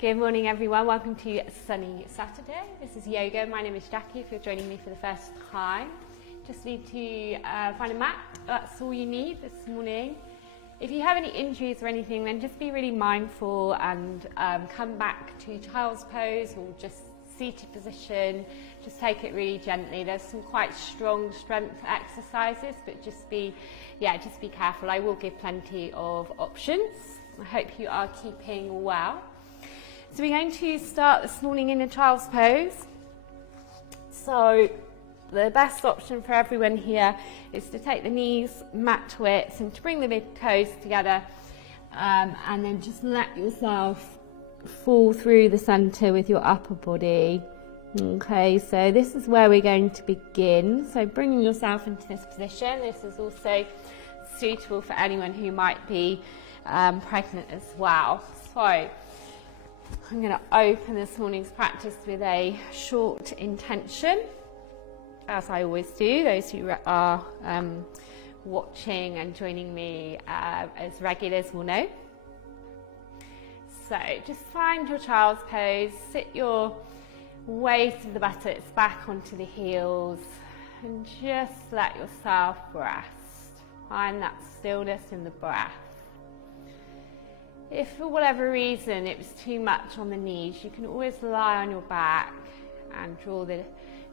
Good morning everyone, welcome to Sunny Saturday. This is yoga. My name is Jackie if you're joining me for the first time. Just need to find a mat, that's all you need this morning. If you have any injuries or anything, then just be really mindful and come back to child's pose or just seated position. Just take it really gently. There's some quite strong strength exercises, but just be careful. I will give plenty of options. I hope you are keeping well. So we're going to start this morning in a child's pose. So the best option for everyone here is to take the knees mat width and to bring the big toes together and then just let yourself fall through the center with your upper body. Okay, so this is where we're going to begin. So bringing yourself into this position. This is also suitable for anyone who might be pregnant as well. So I'm going to open this morning's practice with a short intention, as I always do. Those who are watching and joining me as regulars will know. So just find your child's pose, sit your waist of the buttocks back onto the heels and just let yourself rest. Find that stillness in the breath. If for whatever reason it was too much on the knees, you can always lie on your back and draw the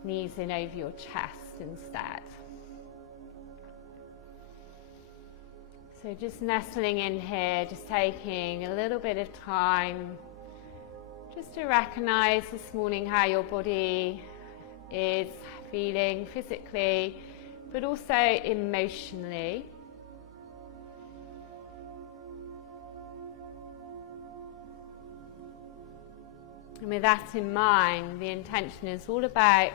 knees in over your chest instead. So just nestling in here, just taking a little bit of time just to recognize this morning how your body is feeling physically, but also emotionally. And with that in mind, the intention is all about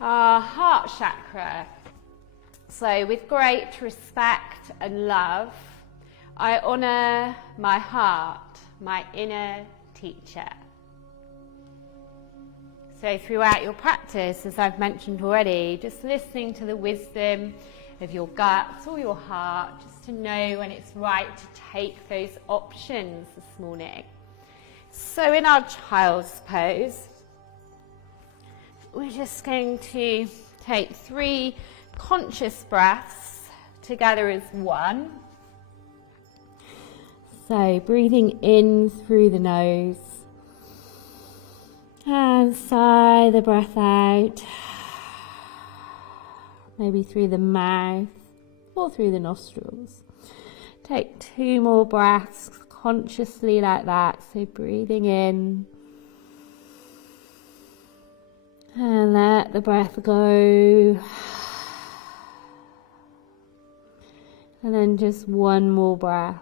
our heart chakra. So with great respect and love, I honour my heart, my inner teacher. So throughout your practice, as I've mentioned already, just listening to the wisdom of your guts or your heart, just to know when it's right to take those options this morning. So in our child's pose, we're just going to take 3 conscious breaths together as one. So breathing in through the nose and sigh the breath out, maybe through the mouth or through the nostrils. Take 2 more breaths consciously like that. So breathing in and let the breath go. And then just 1 more breath.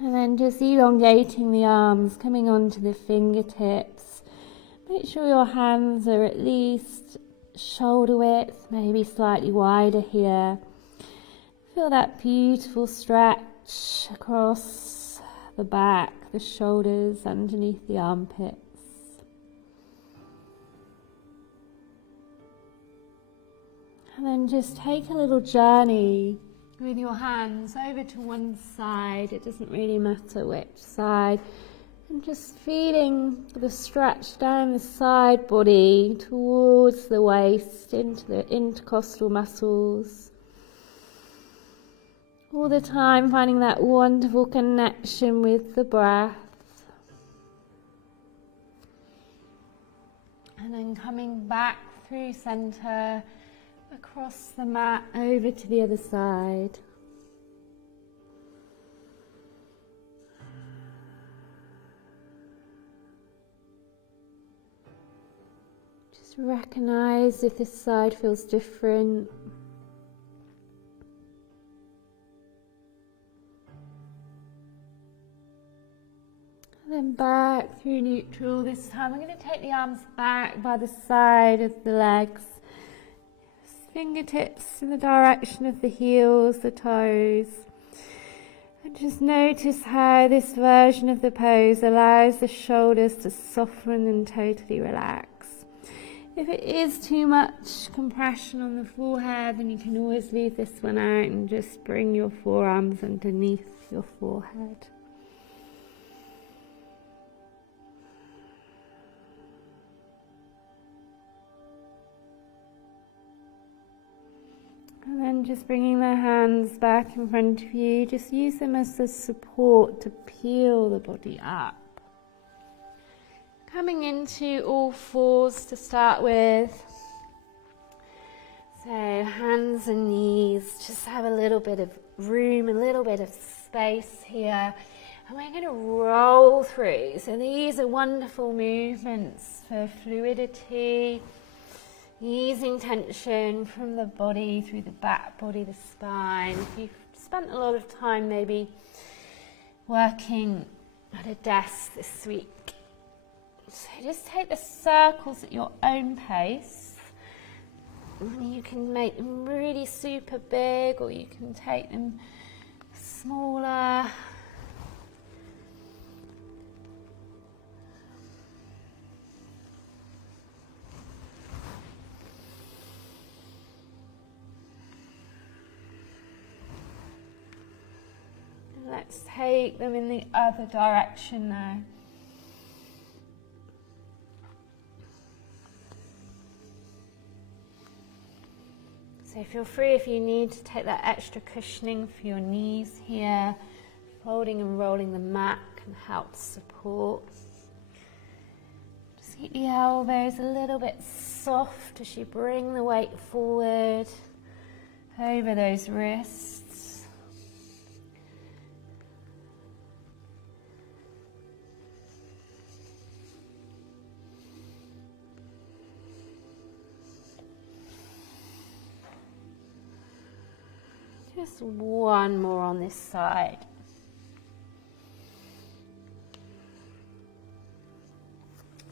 And then just elongating the arms, coming onto the fingertips. Make sure your hands are at least shoulder width, maybe slightly wider here. Feel that beautiful stretch across the back, the shoulders, underneath the armpits. And then just take a little journey with your hands over to one side. It doesn't really matter which side. And just feeling the stretch down the side body towards the waist, into the intercostal muscles. All the time finding that wonderful connection with the breath. And then coming back through center, across the mat, over to the other side. Just recognize if this side feels different. Then back through neutral. This time I'm going to take the arms back by the side of the legs. Fingertips in the direction of the heels, the toes. And just notice how this version of the pose allows the shoulders to soften and totally relax. If it is too much compression on the forehead, then you can always leave this one out and just bring your forearms underneath your forehead. And then just bringing the hands back in front of you, just use them as the support to peel the body up. Coming into all fours to start with. So hands and knees, just have a little bit of room, a little bit of space here. And we're going to roll through. So these are wonderful movements for fluidity, easing tension from the body through the back body, the spine. If you've spent a lot of time maybe working at a desk this week, so just take the circles at your own pace. You can make them really super big, or you can take them smaller. Let's take them in the other direction now. So feel free, if you need, to take that extra cushioning for your knees here. Folding and rolling the mat can help support. Just keep the elbows a little bit soft as you bring the weight forward over those wrists. Just one more on this side.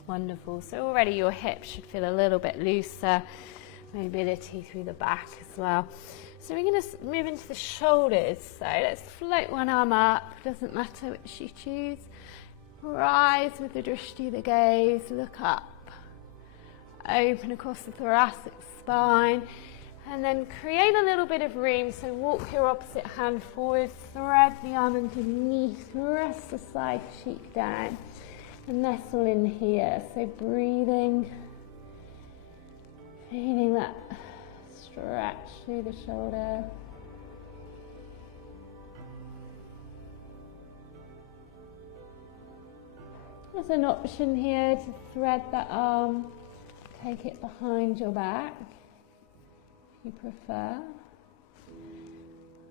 Wonderful. So already your hips should feel a little bit looser. Mobility through the back as well. So we're going to move into the shoulders. So let's float one arm up. Doesn't matter which you choose. Rise with the drishti, the gaze. Look up. Open across the thoracic spine. And then create a little bit of room, so walk your opposite hand forward, thread the arm underneath, rest the side cheek down, and nestle in here. So breathing, feeling that stretch through the shoulder. There's an option here to thread that arm, take it behind your back, you prefer.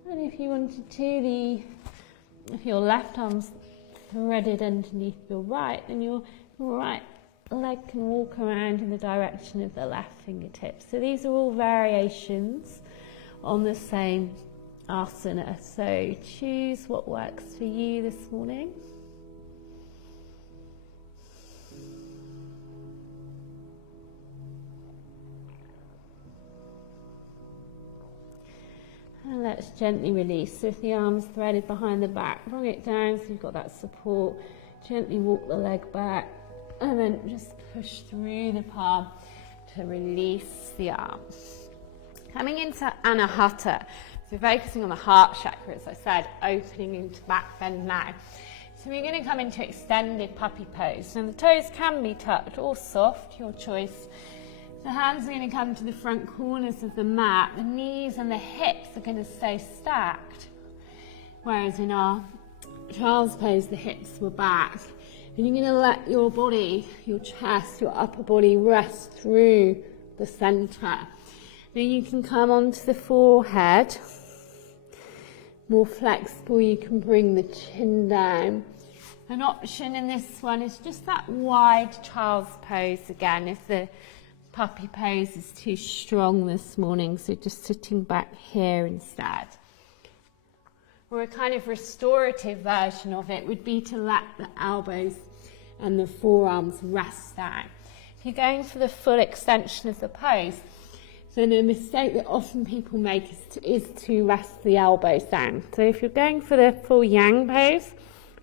And if you wanted to, if your left arm's threaded underneath your right, then your right leg can walk around in the direction of the left fingertips. So these are all variations on the same asana. So choose what works for you this morning. And let's gently release. So if the arm's threaded behind the back, bring it down so you've got that support. Gently walk the leg back and then just push through the palm to release the arm. Coming into Anahata. So focusing on the heart chakra, as I said, opening into back bend now. So we're going to come into extended puppy pose. And the toes can be tucked or soft, your choice. The hands are going to come to the front corners of the mat. The knees and the hips are going to stay stacked. Whereas in our child's pose, the hips were back. And you're going to let your body, your chest, your upper body rest through the center. Then you can come onto the forehead. More flexible, you can bring the chin down. An option in this one is just that wide child's pose again, if the puppy pose is too strong this morning, so just sitting back here instead. Or a kind of restorative version of it would be to let the elbows and the forearms rest down. If you're going for the full extension of the pose, then a mistake that often people make is to rest the elbows down. So if you're going for the full yang pose,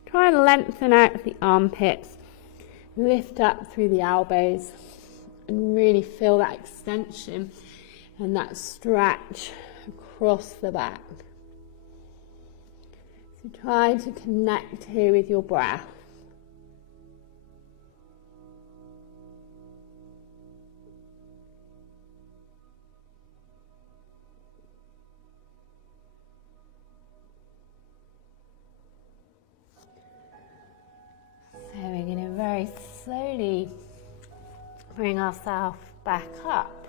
try and lengthen out the armpits, lift up through the elbows, and really feel that extension and that stretch across the back. So try to connect here with your breath. So we're going to very slowly bring ourselves back up.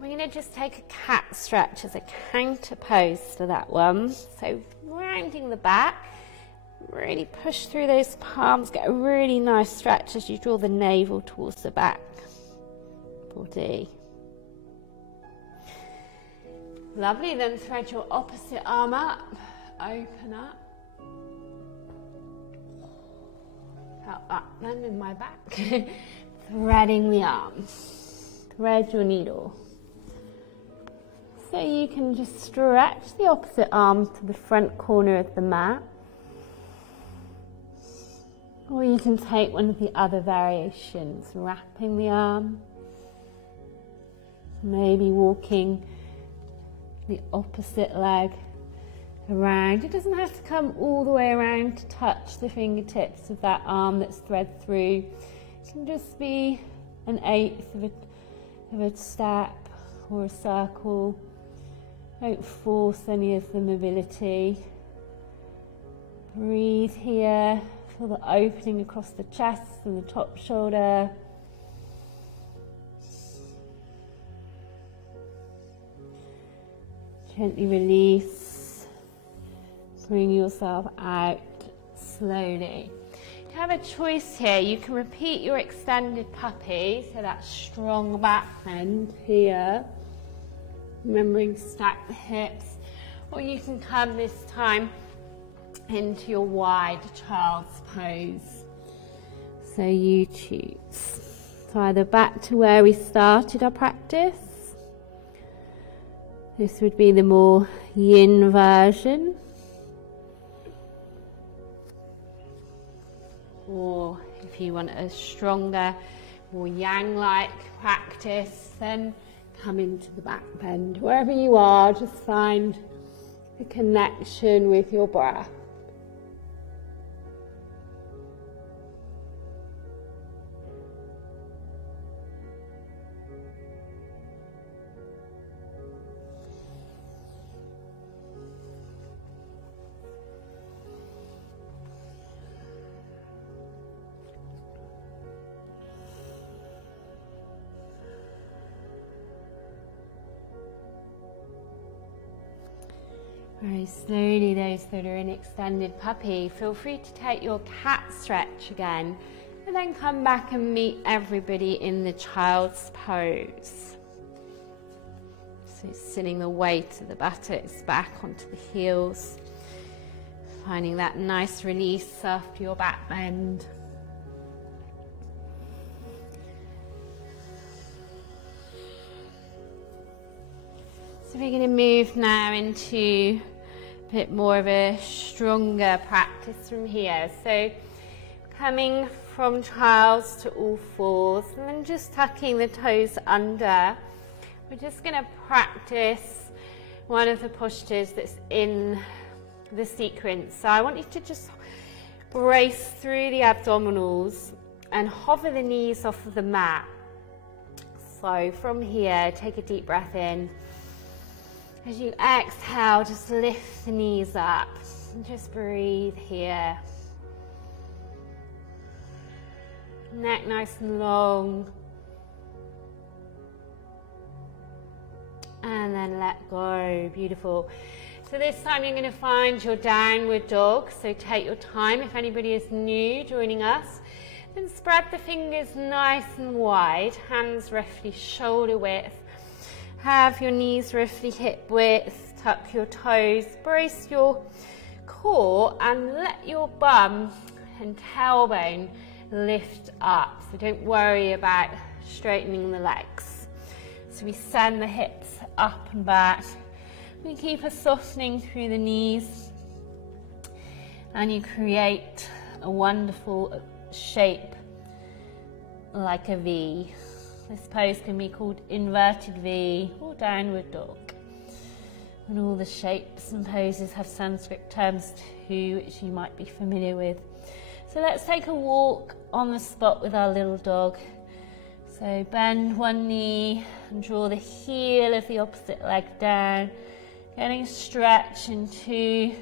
We're going to just take a cat stretch as a counter pose to that one. So rounding the back, really push through those palms, get a really nice stretch as you draw the navel towards the back body. Lovely, then thread your opposite arm up, open up. Felt that then in my back. Threading the arm, thread your needle. So you can just stretch the opposite arm to the front corner of the mat. Or you can take one of the other variations, wrapping the arm. Maybe walking the opposite leg around. It doesn't have to come all the way around to touch the fingertips of that arm that's thread through. It can just be an eighth of a step or a circle. Don't force any of the mobility. Breathe here. Feel the opening across the chest and the top shoulder. Gently release. Bring yourself out slowly. You have a choice here. You can repeat your extended puppy, so that strong back bend here. Remembering to stack the hips, or you can come this time into your wide child's pose. So you choose. So either back to where we started our practice. This would be the more yin version. Or if you want a stronger, more yang-like practice, then come into the back bend. Wherever you are, just find the connection with your breath. Very slowly, those that are in extended puppy, feel free to take your cat stretch again and then come back and meet everybody in the child's pose. So sitting the weight of the buttocks back onto the heels, finding that nice release after your back bend. So we're going to move now into a bit more of a stronger practice from here. So coming from child's to all fours and then just tucking the toes under. We're just going to practice one of the postures that's in the sequence. So I want you to just brace through the abdominals and hover the knees off of the mat. So from here, take a deep breath in. As you exhale, just lift the knees up and just breathe here. Neck nice and long. And then let go. Beautiful. So this time you're going to find your downward dog. So take your time. If anybody is new joining us, then spread the fingers nice and wide. Hands roughly shoulder width. Have your knees roughly hip width, tuck your toes, brace your core and let your bum and tailbone lift up. So don't worry about straightening the legs. So we send the hips up and back. We keep a softening through the knees and you create a wonderful shape like a V. This pose can be called inverted V or downward dog. And all the shapes and poses have Sanskrit terms too, which you might be familiar with. So let's take a walk on the spot with our little dog. So bend one knee and draw the heel of the opposite leg down, getting a stretch into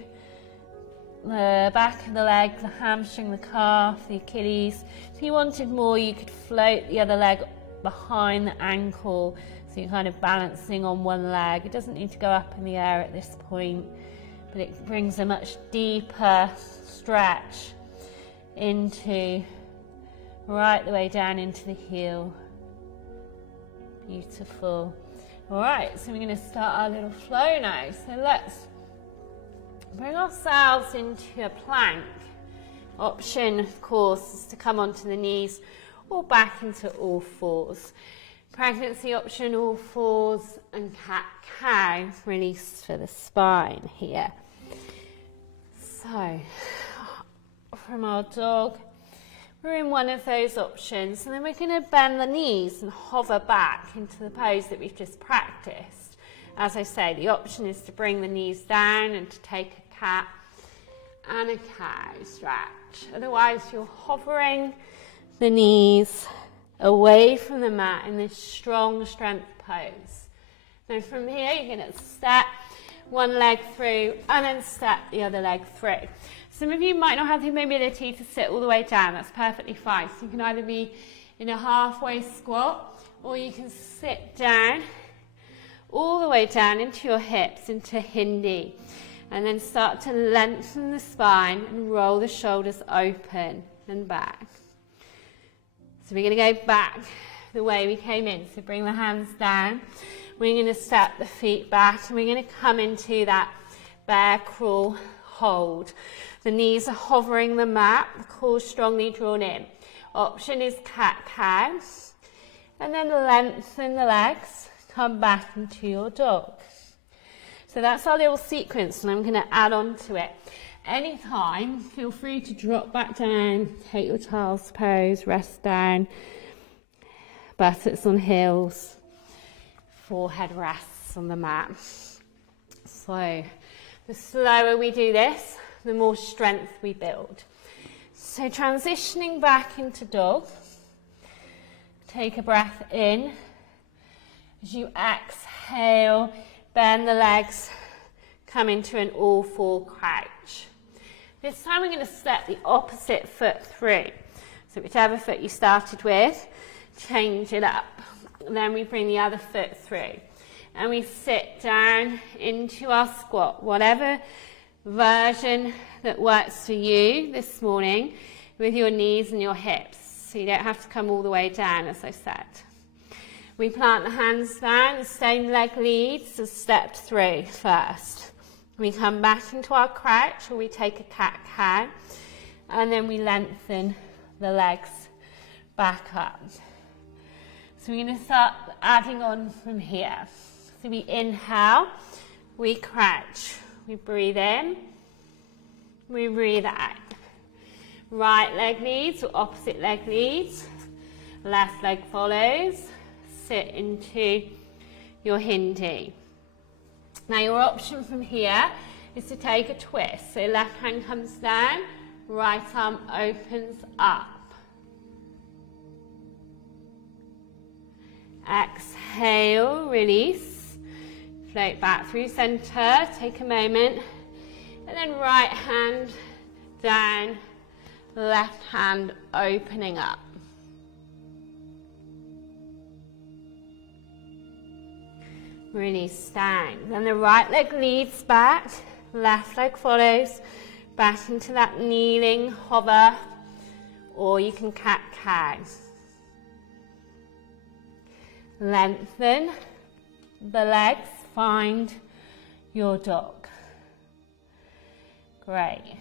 the back of the leg, the hamstring, the calf, the Achilles. If you wanted more, you could float the other leg behind the ankle, so you're kind of balancing on one leg. It doesn't need to go up in the air at this point, but it brings a much deeper stretch into, right the way down into the heel. Beautiful. All right, so we're going to start our little flow now. So let's bring ourselves into a plank. Option, of course, is to come onto the knees or back into all fours. Pregnancy option, all fours, and cat-cow, release for the spine here. So, from our dog, we're in one of those options, and then we're going to bend the knees and hover back into the pose that we've just practiced. As I say, the option is to bring the knees down and to take a cat and a cow stretch. Otherwise, you're hovering the knees away from the mat in this strong strength pose. Now from here, you're going to step one leg through and then step the other leg through. Some of you might not have the mobility to sit all the way down. That's perfectly fine. So you can either be in a halfway squat, or you can sit down all the way down into your hips, into Hindi, and then start to lengthen the spine and roll the shoulders open and back. So we're going to go back the way we came in. So bring the hands down. We're going to step the feet back, and we're going to come into that bear crawl hold. The knees are hovering the mat, the core strongly drawn in. Option is cat-cow, and then lengthen the legs, come back into your dog. So that's our little sequence, and I'm going to add on to it. Anytime, feel free to drop back down, take your child's pose, rest down, buttocks on heels, forehead rests on the mat. So the slower we do this, the more strength we build. So transitioning back into dog, take a breath in. As you exhale, bend the legs, come into an all-four crouch. This time we're going to step the opposite foot through. So whichever foot you started with, change it up. And then we bring the other foot through. And we sit down into our squat, whatever version that works for you this morning, with your knees and your hips. So you don't have to come all the way down, as I said. We plant the hands down, the same leg leads, so stepped through first. We come back into our crouch, or we take a cat-cow, and then we lengthen the legs back up. So we're going to start adding on from here. So we inhale, we crouch, we breathe in, we breathe out. Right leg leads or opposite leg leads, left leg follows, sit into your Hindi. Now your option from here is to take a twist. So left hand comes down, right arm opens up. Exhale, release, float back through center, take a moment, and then right hand down, left hand opening up. Release down. Then the right leg leads back, left leg follows, back into that kneeling hover, or you can cat-cow. Lengthen the legs, find your dog. Great.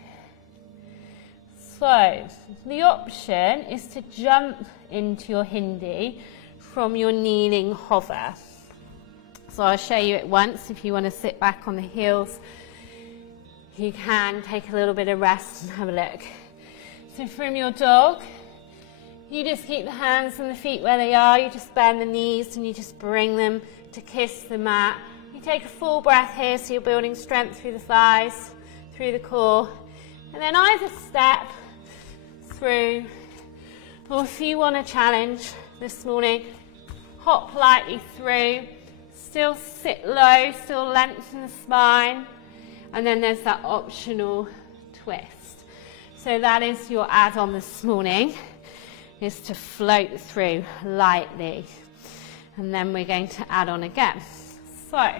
So the option is to jump into your Hindi from your kneeling hover. So I'll show you it once. If you want to sit back on the heels, you can take a little bit of rest and have a look. So from your dog, You just keep the hands and the feet where they are. You just bend the knees and you just bring them to kiss the mat. You take a full breath here, so you're building strength through the thighs, through the core. And then either step through, or if you want a challenge this morning, hop lightly through, still sit low, still lengthen the spine, and then there's that optional twist. So that is your add-on this morning, is to float through lightly. And then we're going to add on again. So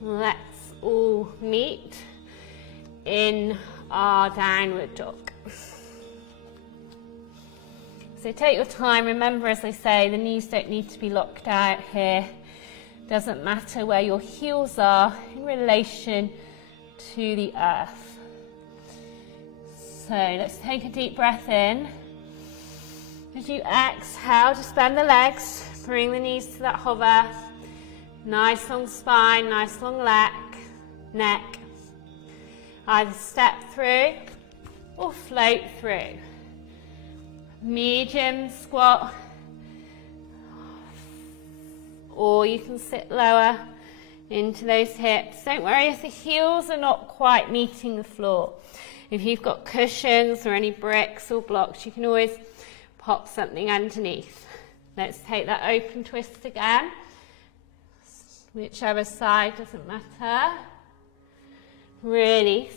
let's all meet in our downward dog. So take your time. Remember, as I say, the knees don't need to be locked out here. Doesn't matter where your heels are in relation to the earth. So let's take a deep breath in. As you exhale, just bend the legs, bring the knees to that hover. Nice long spine, nice long neck. Either step through or float through. Medium squat, or you can sit lower into those hips. Don't worry if the heels are not quite meeting the floor. If you've got cushions or any bricks or blocks, you can always pop something underneath. Let's take that open twist again. Whichever side, doesn't matter. Release.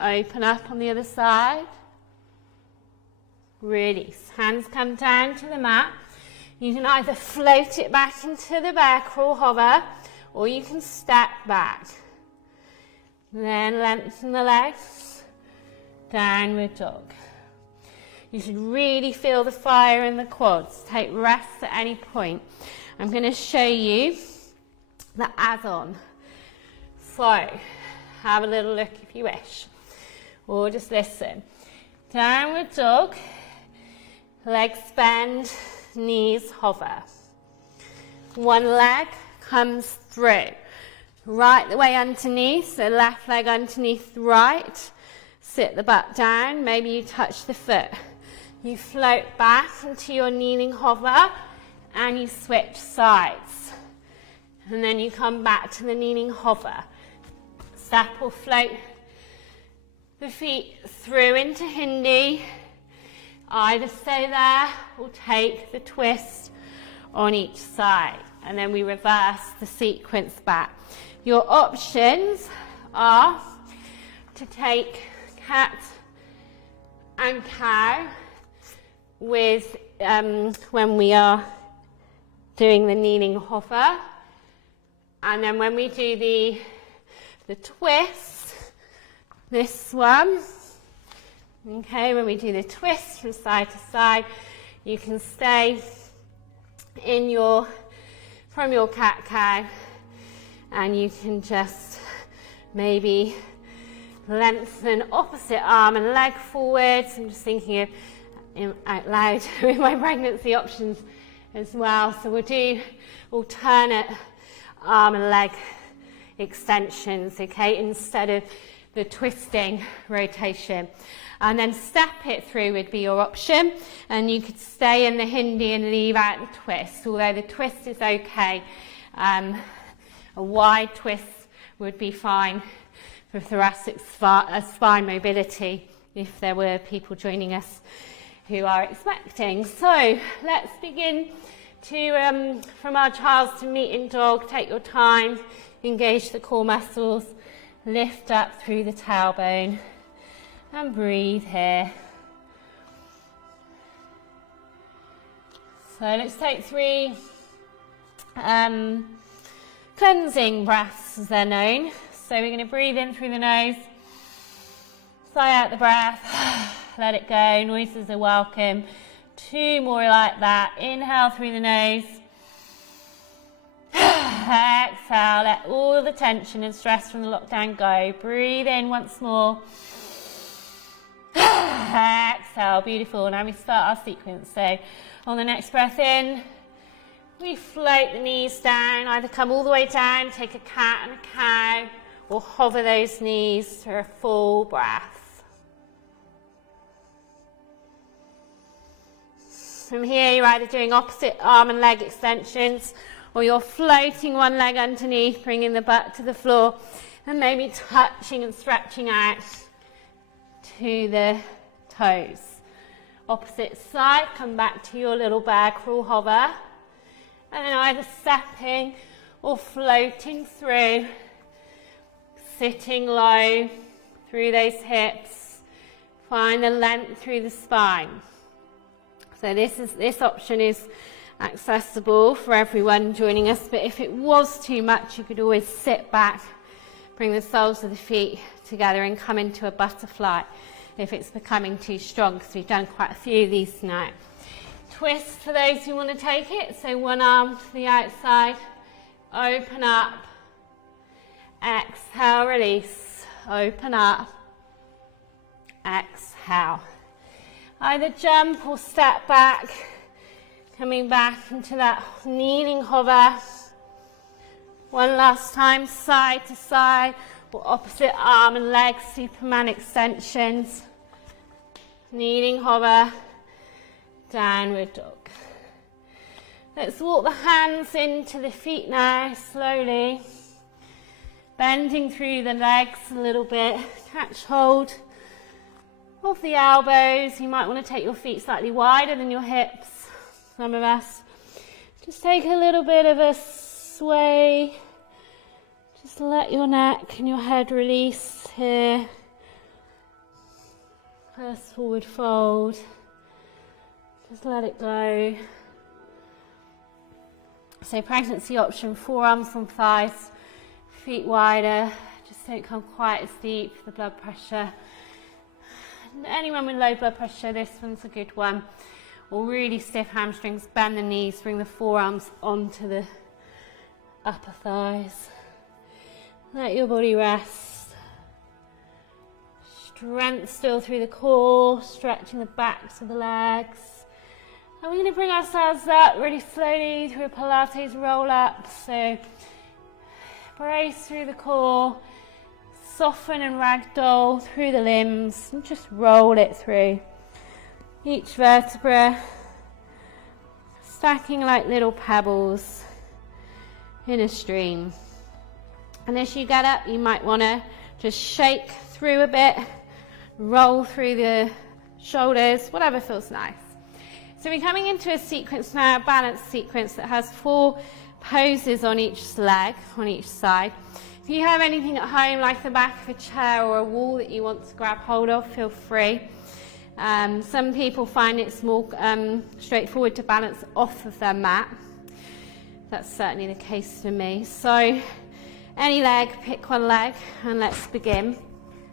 Open up on the other side. Release. Hands come down to the mat. You can either float it back into the bear crawl hover, or you can step back. Then lengthen the legs. Downward dog. You should really feel the fire in the quads. Take rest at any point. I'm going to show you the add-on. So, have a little look if you wish, or just listen. Downward dog. Legs bend, knees hover. One leg comes through. Right the way underneath, so left leg underneath right. Sit the butt down, maybe you touch the foot. You float back into your kneeling hover and you switch sides. And then you come back to the kneeling hover. Step or float the feet through into Hindi. Either stay there or take the twist on each side. And then we reverse the sequence back. Your options are to take cat and cow with when we are doing the kneeling hover. And then when we do the twist, this one, okay, when we do the twist from side to side, you can stay in from your cat-cow, and you can just maybe lengthen opposite arm and leg forwards. I'm just thinking of out loud with my pregnancy options as well. So we'll do alternate arm and leg extensions, okay, instead of the twisting rotation. And then step it through would be your option, and you could stay in the Hindi and leave out the twist, although the twist is okay. A wide twist would be fine for thoracic spine mobility if there were people joining us who are expecting. So let's begin to, from our child's to meeting dog, take your time, engage the core muscles, lift up through the tailbone and breathe here. So let's take 3 cleansing breaths, as they're known. So we're going to breathe in through the nose, sigh out the breath, let it go. Noises are welcome. 2 more like that. Inhale through the nose. Exhale, let all the tension and stress from the lockdown go. Breathe in once more. Exhale, beautiful. Now we start our sequence. So on the next breath in, we float the knees down, either come all the way down, take a cat and a cow, or hover those knees for a full breath. From here, you're either doing opposite arm and leg extensions, or you're floating one leg underneath, bringing the butt to the floor, and maybe touching and stretching out to the toes. Opposite side, come back to your little bear crawl hover, and then either stepping or floating through, sitting low through those hips, find the length through the spine. So this option is accessible for everyone joining us, but if it was too much, you could always sit back, bring the soles of the feet together and come into a butterfly if it's becoming too strong, because we've done quite a few of these now. Twist for those who want to take it, so one arm to the outside, open up, exhale, release, open up, exhale. Either jump or step back, coming back into that kneeling hover. One last time, side to side, or opposite arm and leg, Superman extensions. Kneeling hover, downward dog. Let's walk the hands into the feet now, slowly. Bending through the legs a little bit. Catch hold of the elbows. You might want to take your feet slightly wider than your hips. Some of us. Just take a little bit of a sway. Just let your neck and your head release here. First forward fold. Just let it go. So pregnancy option, forearms from thighs, feet wider. Just don't come quite as deep for the blood pressure. Anyone with low blood pressure, this one's a good one. Or really stiff hamstrings, bend the knees, bring the forearms onto the upper thighs. Let your body rest. Strength still through the core, stretching the backs of the legs. And we're going to bring ourselves up really slowly through a Pilates roll up. So brace through the core, soften and ragdoll through the limbs, and just roll it through each vertebra, stacking like little pebbles in a stream. And as you get up, you might want to just shake through a bit, roll through the shoulders, whatever feels nice. So we're coming into a sequence now, a balanced sequence that has 4 poses on each leg, on each side. If you have anything at home, like the back of a chair or a wall that you want to grab hold of, feel free. Some people find it's more straightforward to balance off of their mat. That's certainly the case for me. So any leg, pick one leg, and let's begin.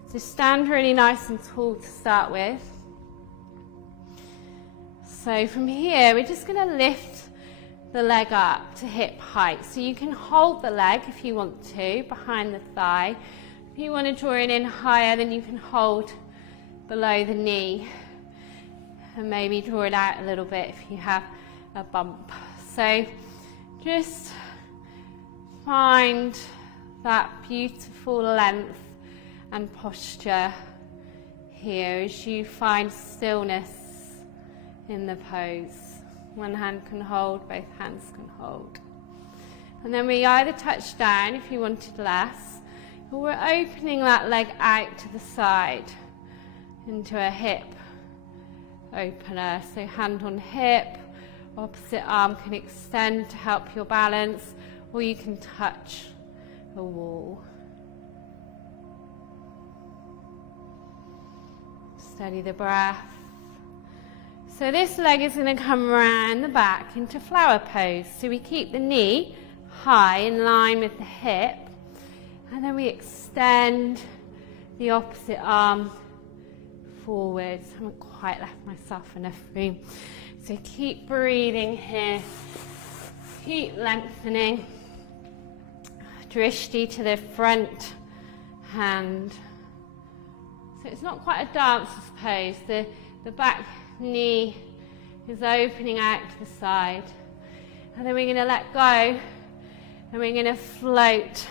So stand really nice and tall to start with. So from here, we're just going to lift the leg up to hip height. So you can hold the leg if you want to, behind the thigh. If you want to draw it in higher, then you can hold below the knee. And maybe draw it out a little bit if you have a bump. So just find that beautiful length and posture here as you find stillness in the pose. One hand can hold, both hands can hold. And then we either touch down if you wanted less, or we're opening that leg out to the side into a hip opener. So hand on hip, opposite arm can extend to help your balance, or you can touch the wall. Steady the breath. So this leg is going to come around the back into flower pose. So we keep the knee high in line with the hip, and then we extend the opposite arm forwards. I haven't quite left myself enough room. So keep breathing here. Keep lengthening. Drishti to the front hand. So it's not quite a dancer's pose. The back knee is opening out to the side. And then we're going to let go, and we're going to float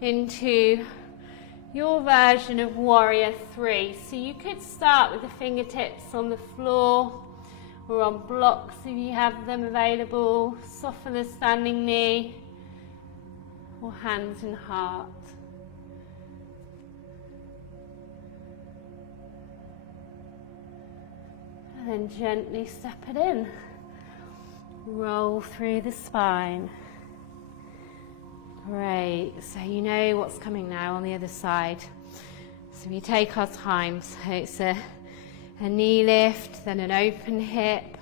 into your version of Warrior 3. So you could start with the fingertips on the floor, or on blocks if you have them available. Soften the standing knee, or hands and heart. And then gently step it in. Roll through the spine. Great, so you know what's coming now on the other side. So we take our time, so it's a knee lift, then an open hip,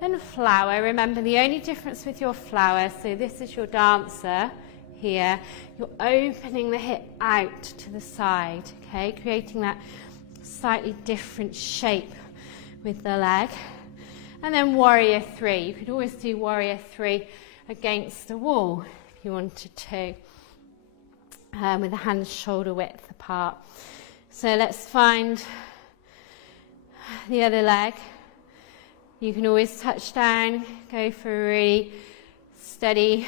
then a flower. Remember, the only difference with your flower, so this is your dancer here, you're opening the hip out to the side, okay, creating that slightly different shape with the leg. And then warrior three. You could always do warrior three against the wall if you wanted to, with the hands shoulder width apart. So let's find the other leg. You can always touch down, go for a really steady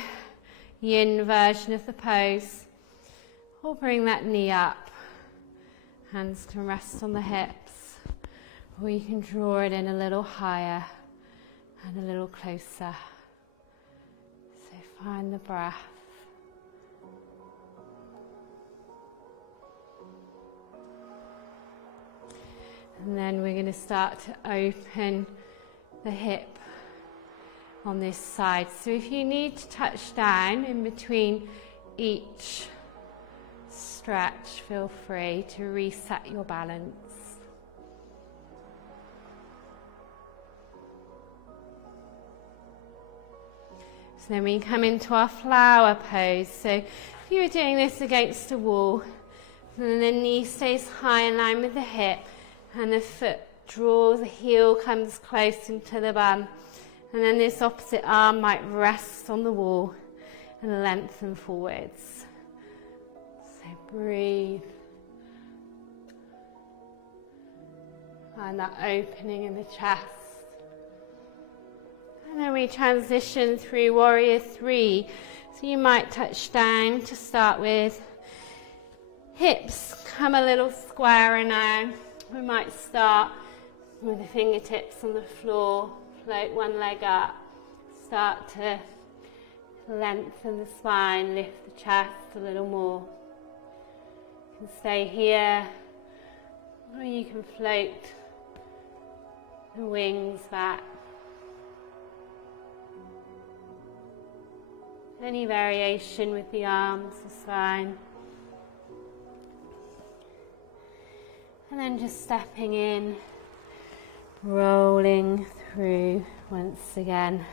yin version of the pose, or bring that knee up. Hands can rest on the hips, or you can draw it in a little higher and a little closer. So find the breath. And then we're going to start to open the hip on this side. So if you need to touch down in between each stretch, feel free to reset your balance. So then we come into our flower pose. So if you were doing this against a wall, and the knee stays high in line with the hip, and the foot draws, the heel comes close into the bum, and then this opposite arm might rest on the wall and lengthen forwards. So breathe. Find that opening in the chest. And then we transition through warrior three. So you might touch down to start with. Hips come a little squarer now. We might start with the fingertips on the floor, float one leg up, start to lengthen the spine, lift the chest a little more. You can stay here, or you can float the wings back. Any variation with the arms is fine. And then just stepping in, rolling through once again,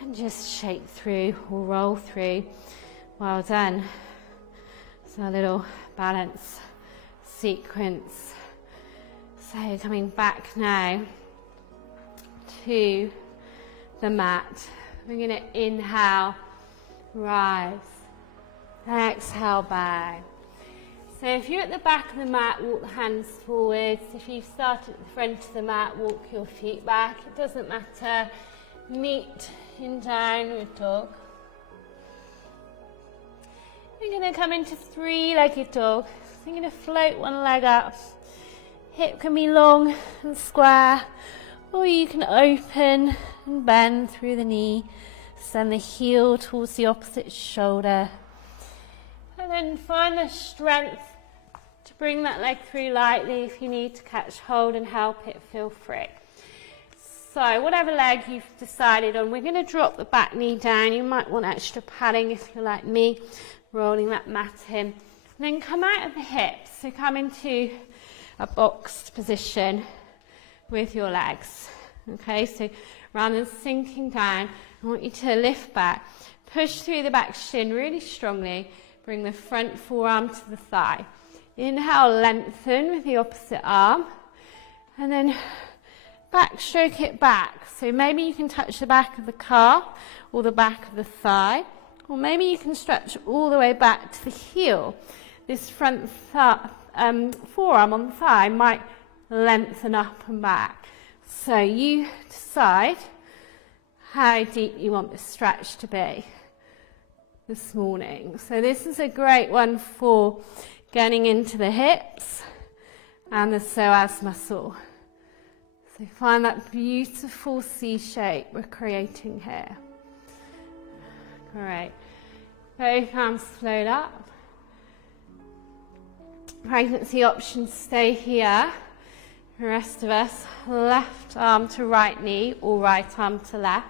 and just shake through or roll through. Well done. So a little balance sequence. So coming back now to the mat. We're going to inhale, rise, exhale, bow. So if you're at the back of the mat, walk the hands forwards. If you start at the front of the mat, walk your feet back. It doesn't matter. Meet in downward dog. We're going to come into three-legged dog. So you're going to float one leg up. Hip can be long and square, or you can open and bend through the knee. Send the heel towards the opposite shoulder. And then find the strength to bring that leg through lightly. If you need to catch hold and help it, feel free. So whatever leg you've decided on, we're going to drop the back knee down. You might want extra padding if you're like me, rolling that mat in. And then come out of the hips. So come into a boxed position with your legs. Okay, so rather than sinking down, I want you to lift back, push through the back shin really strongly. Bring the front forearm to the thigh. Inhale, lengthen with the opposite arm. And then backstroke it back. So maybe you can touch the back of the calf or the back of the thigh. Or maybe you can stretch all the way back to the heel. This front forearm on the thigh might lengthen up and back. So you decide how deep you want this stretch to be this morning. So this is a great one for getting into the hips and the psoas muscle. So So find that beautiful C shape we're creating here. Great. Both arms float up. Pregnancy options stay here. The rest of us, left arm to right knee or right arm to left.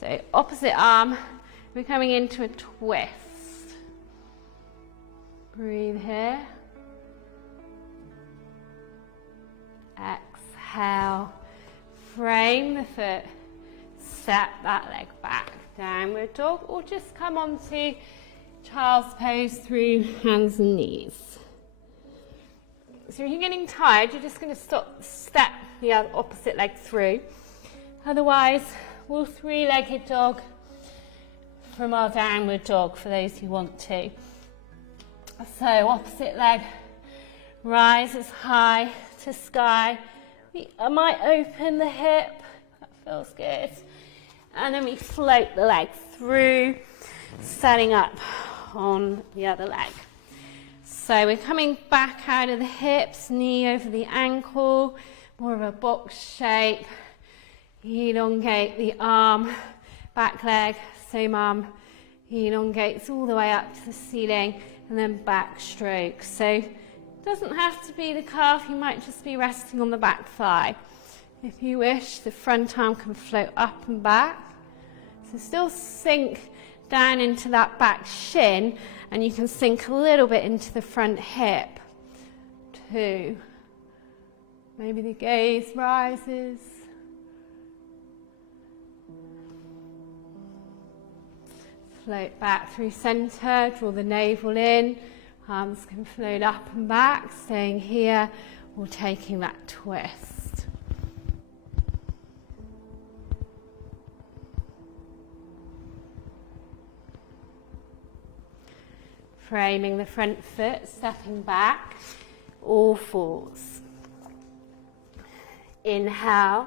So opposite arm, we're coming into a twist. Breathe here. Exhale. Frame the foot. Step that leg back. Downward dog, or just come onto child's pose through hands and knees. So if you're getting tired, you're just going to step the opposite leg through. Otherwise, we'll three-legged dog from our downward dog for those who want to. So opposite leg rises high to sky. I might open the hip, that feels good. And then we float the leg through, standing up on the other leg. So we're coming back out of the hips, knee over the ankle, more of a box shape. Elongate the arm, back leg, same arm, elongates all the way up to the ceiling, and then back stroke. So it doesn't have to be the calf, you might just be resting on the back thigh. If you wish, the front arm can float up and back. So still sink down into that back shin, and you can sink a little bit into the front hip. 2. Maybe the gaze rises. Float back through center, draw the navel in. Arms can float up and back, staying here or taking that twist. Framing the front foot, stepping back, all fours. Inhale,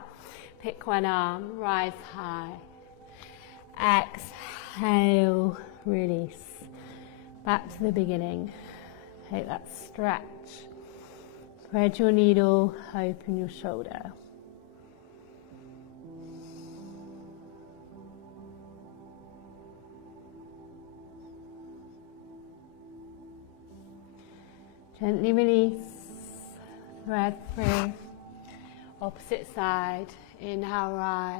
pick one arm, rise high. Exhale, release. Back to the beginning. Take that stretch. Thread your needle, open your shoulder. Gently release, thread through, opposite side, inhale, rise,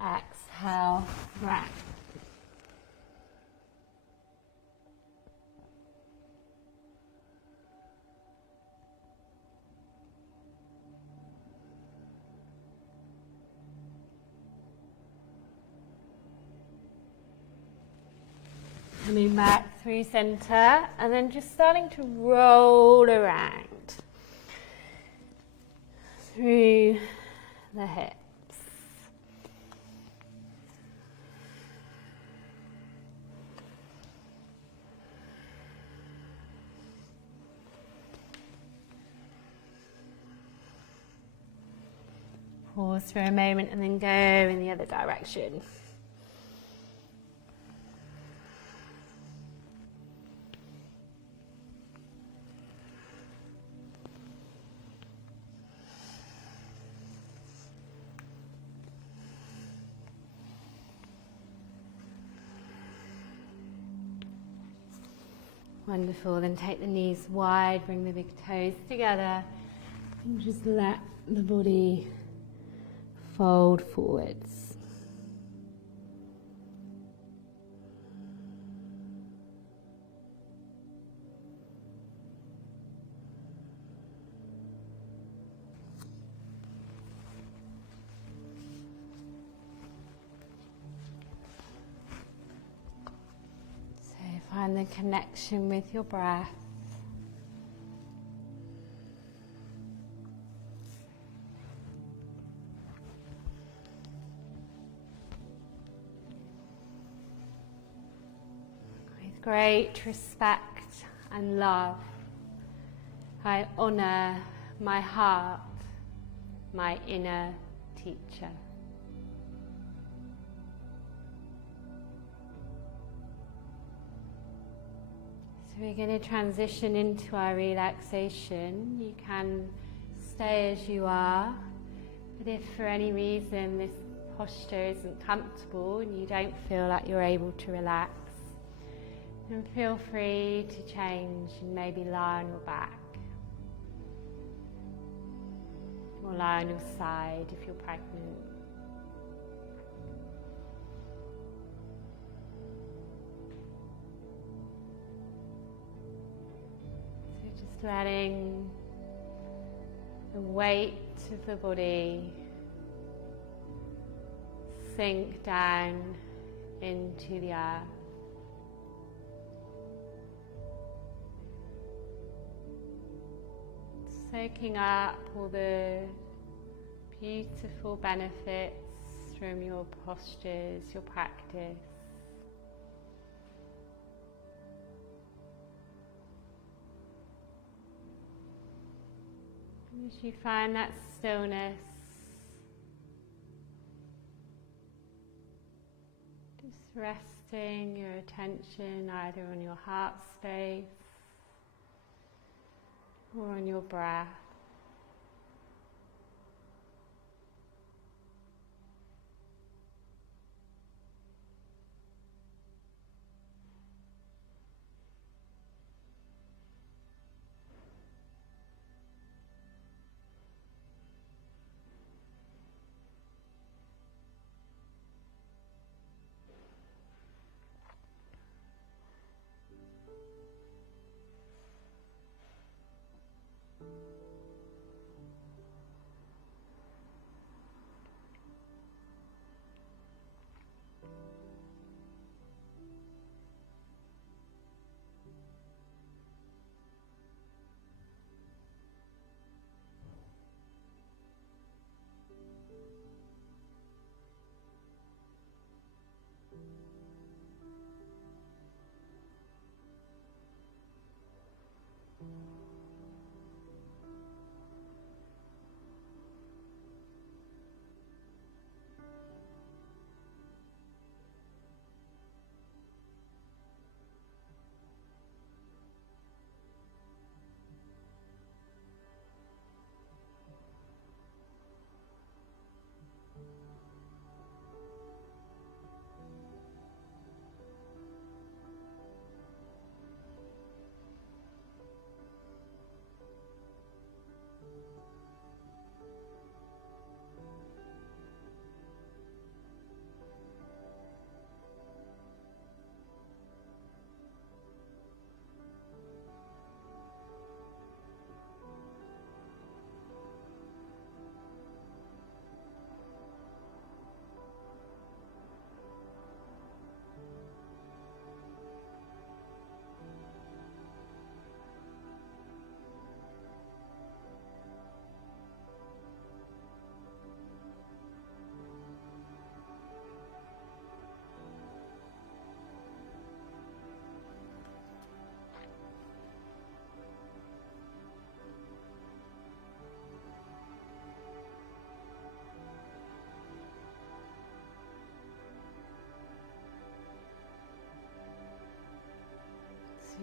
exhale, wrap. Coming back through center, and then just starting to roll around through the hips. Pause for a moment and then go in the other direction. Wonderful, then take the knees wide, bring the big toes together, and just let the body fold forwards. Find the connection with your breath. With great respect and love, I honor my heart, my inner teacher. So we're going to transition into our relaxation. You can stay as you are, but if for any reason this posture isn't comfortable and you don't feel like you're able to relax, then feel free to change and maybe lie on your back or lie on your side if you're pregnant. So just letting the weight of the body sink down into the earth. Soaking up all the beautiful benefits from your postures, your practice. As you find that stillness, just resting your attention either on your heart space or on your breath.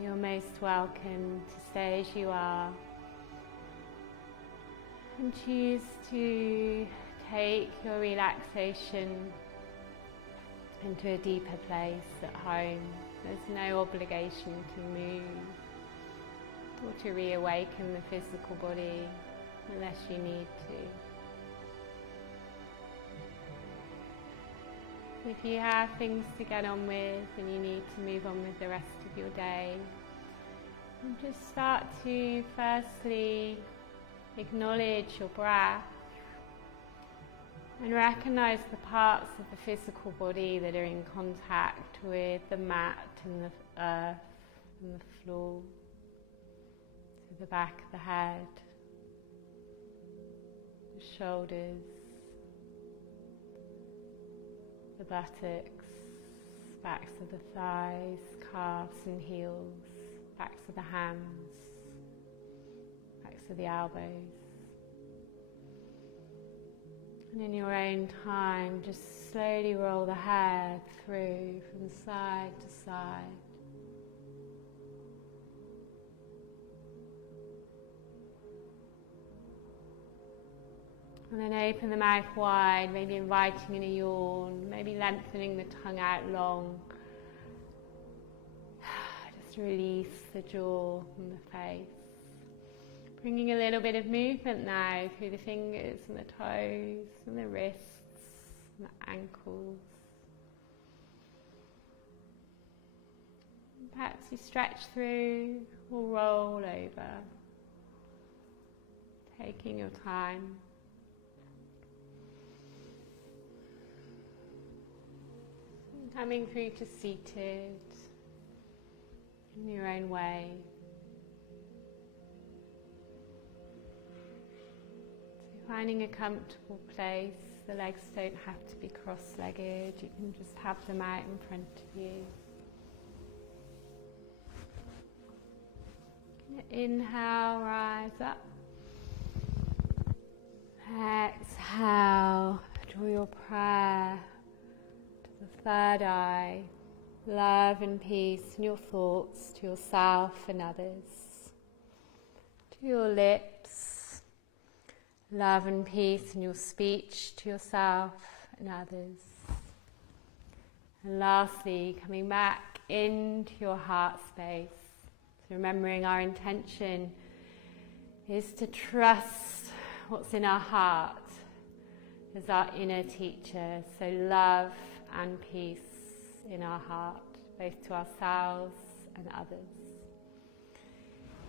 You're most welcome to stay as you are and choose to take your relaxation into a deeper place at home. There's no obligation to move or to reawaken the physical body unless you need to. If you have things to get on with and you need to move on with the rest of your day, and just start to firstly acknowledge your breath and recognize the parts of the physical body that are in contact with the mat and the earth and the floor. So the back of the head, the shoulders, the buttocks, backs of the thighs, calves and heels, backs of the hands, backs of the elbows. And in your own time, just slowly roll the hair through from side to side. And then open the mouth wide, maybe inviting in a yawn, maybe lengthening the tongue out long. Just release the jaw and the face. Bringing a little bit of movement now through the fingers and the toes and the wrists and the ankles. Perhaps you stretch through or roll over, taking your time. Coming through to seated in your own way. So finding a comfortable place, the legs don't have to be cross-legged, you can just have them out in front of you. Inhale, rise up. Exhale, draw your prayer to the third eye. Love and peace in your thoughts to yourself and others. To your lips. Love and peace in your speech to yourself and others. And lastly, coming back into your heart space. So remembering our intention is to trust what's in our heart as our inner teacher. So love and peace in our heart, both to ourselves and others.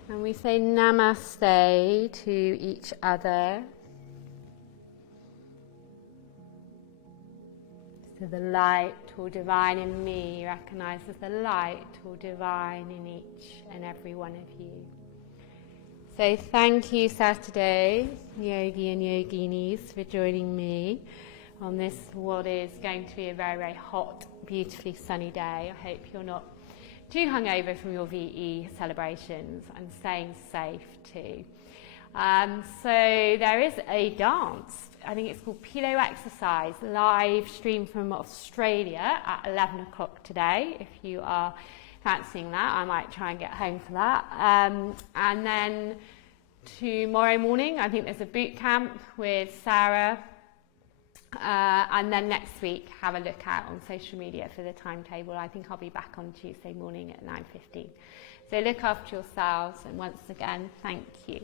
And we say namaste to each other. So the light or divine in me recognises the light or divine in each and every one of you. So thank you, Saturday, yogi and yoginis, for joining me on this, what is going to be a very, very hot, beautifully sunny day. I hope you're not too hungover from your VE celebrations and staying safe too. So there is a dance, I think it's called Pillow Exercise, live stream from Australia at 11 o'clock today. If you are fancying that, I might try and get home for that. And then tomorrow morning, I think there's a boot camp with Sarah. And then next week, have a look out on social media for the timetable. I think I'll be back on Tuesday morning at 9:15. So look after yourselves, and once again, thank you.